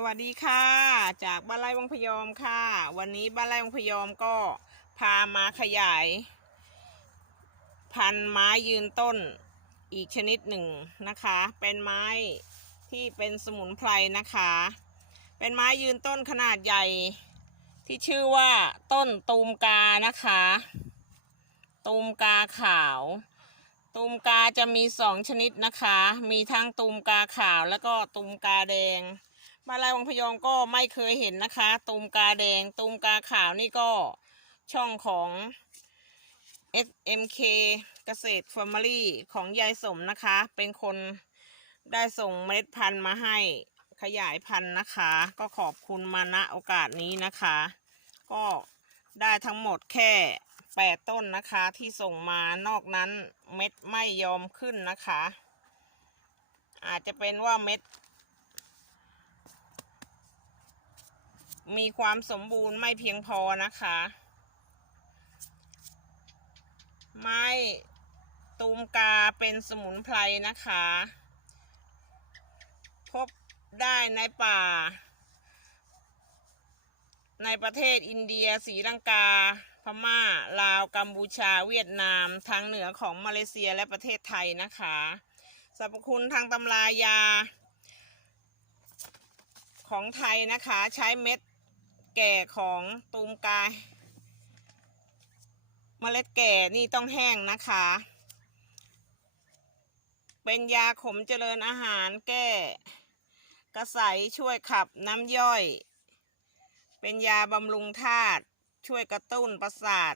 สวัสดีค่ะ จากบ้านไร่วังพยอมค่ะ วันนี้บ้านไร่วังพยอมก็พามาขยาย พันธุ์ไม้ยืนต้นอีกชนิดหนึ่งนะคะ เป็นไม้ที่เป็นสมุนไพรนะคะ เป็นไม้ยืนต้นขนาดใหญ่ที่ชื่อว่าต้นตูมกานะคะ ตูมกาขาว ตูมกาจะมีสองชนิดนะคะ มีทั้งตูมกาขาวแล้วก็ตูมกาแดง มาลายวังพยองก็ไม่เคยเห็นนะคะตูมกาแดงตูมกาขาวนี่ก็ช่องของ SMK เกษตร Family ของยายสมนะคะ เป็นคนได้ส่งเมล็ดพันธุ์มาให้ขยายพันธุ์นะคะ ก็ขอบคุณมาณโอกาสนี้นะคะ ก็ได้ทั้งหมดแค่8ต้นนะคะที่ส่งมานอกนั้นเม็ดไม่ยอมขึ้นนะคะ อาจจะเป็นว่าเม็ด มีความสมบูรณ์ไม่เพียงพอนะคะ ไม้ตูมกาเป็นสมุนไพรนะคะ พบได้ในป่า ในประเทศอินเดียศรีลังกา พม่า ลาว กัมพูชา เวียดนาม ทางเหนือของมาเลเซียและประเทศไทยนะคะสรรพคุณทางตำรายา ของไทยนะคะ ใช้เม็ด แก่ของตูมกายเมล็ดแก่นี่ต้องแห้งนะคะ เป็นยาขมเจริญอาหารแก้กระใสช่วยขับน้ำย่อย เป็นยาบำรุงธาตุช่วยกระตุ้นประสาท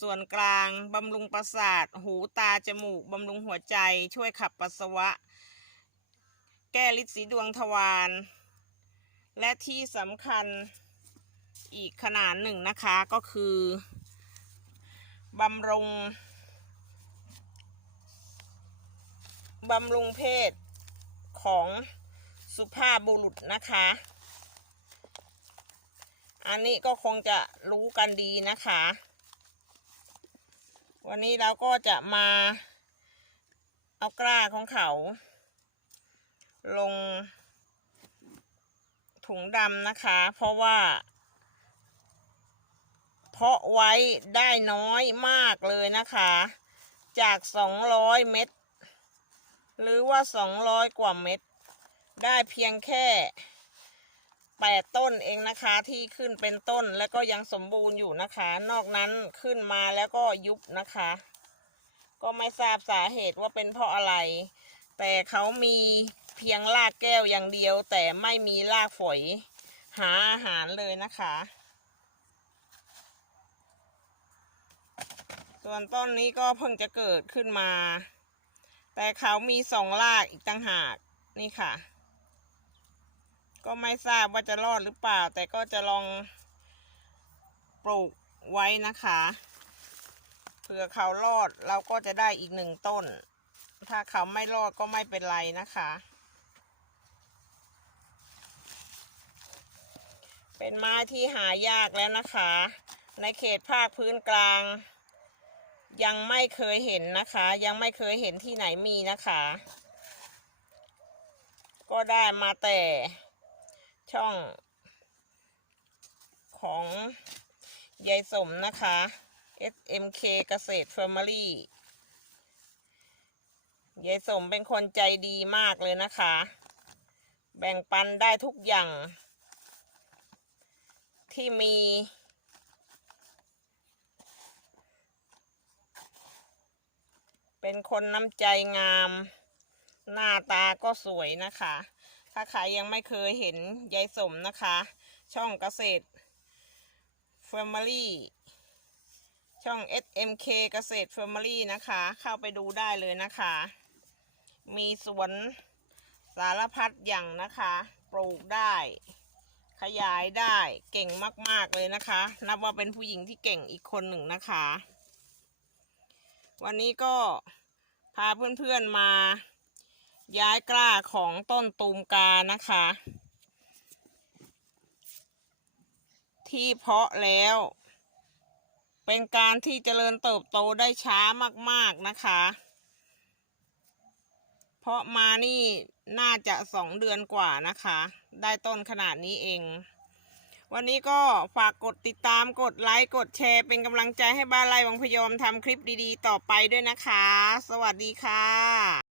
ส่วนกลางบำรุงประสาท หูตาจมูกบำรุงหัวใจ ช่วยขับปัสสาวะ แก้ฤทธิ์สีดวงทวาร และที่สำคัญ อีกขนาดหนึ่งนะคะก็คือบำรุงบำรุงเพศของสุภาพบุรุษนะคะ อันนี้ก็คงจะรู้กันดีนะคะ วันนี้เราก็จะมาเอากล้าของเขา ลงถุงดำนะคะ เพราะว่า เพาะไว้ได้น้อยมากเลยนะคะ จาก 200 เม็ดหรือว่า 200 กว่าเม็ดได้เพียงแค่8ต้นเองนะคะที่ขึ้นเป็นต้นแล้วก็ยังสมบูรณ์อยู่นะคะ นอกนั้นขึ้นมาแล้วก็ยุบนะคะ ก็ไม่ทราบสาเหตุว่าเป็นเพราะอะไร แต่เขามีเพียงรากแก้วอย่างเดียว แต่ไม่มีรากฝอยหาอาหารเลยนะคะ ส่วนต้นนี้ก็เพิ่งจะเกิดขึ้นมา แต่เขามีสองรากอีกต่างหากนี่ค่ะ ก็ไม่ทราบว่าจะรอดหรือเปล่า แต่ก็จะลองปลูกไว้นะคะเผื่อเขารอดเราก็จะได้อีกหนึ่งต้น ถ้าเขาไม่รอดก็ไม่เป็นไรนะคะ เป็นไม้ที่หายากแล้วนะคะ ในเขตภาคพื้นกลาง ยังไม่เคยเห็นนะคะ ยังไม่เคยเห็นที่ไหนมีนะคะ ก็ได้มาแต่ช่องของยายสมนะคะ SMK เกษตร Family ยายสมเป็นคนใจดีมากเลยนะคะ แบ่งปันได้ทุกอย่าง ที่มี เป็นคนน้ำใจงาม หน้าตาก็สวยนะคะ ถ้าใครยังไม่เคยเห็นยายสมนะคะ ช่องเกษตร Family ช่อง SMK เกษตร Family นะคะ เข้าไปดูได้เลยนะคะ มีสวนสารพัดอย่างนะคะ ปลูกได้ ขยายได้เก่งมาก ๆ เลยนะคะ นับว่าเป็นผู้หญิงที่เก่งอีกคนหนึ่งนะคะ วันนี้ก็พาเพื่อนๆมา ย้ายกล้าของต้นตูมกานะคะ ที่เพาะแล้ว เป็นการที่เจริญเติบโตได้ช้ามากๆนะคะ เพราะมานี่น่าจะสองเดือนกว่านะคะ ได้ต้นขนาดนี้เอง วันนี้ก็ฝากกดติดตามกดไลค์กดแชร์ เป็นกำลังใจให้บ้านไร่วังพยอมทำคลิปดีๆ ต่อไปด้วยนะคะ สวัสดีค่ะ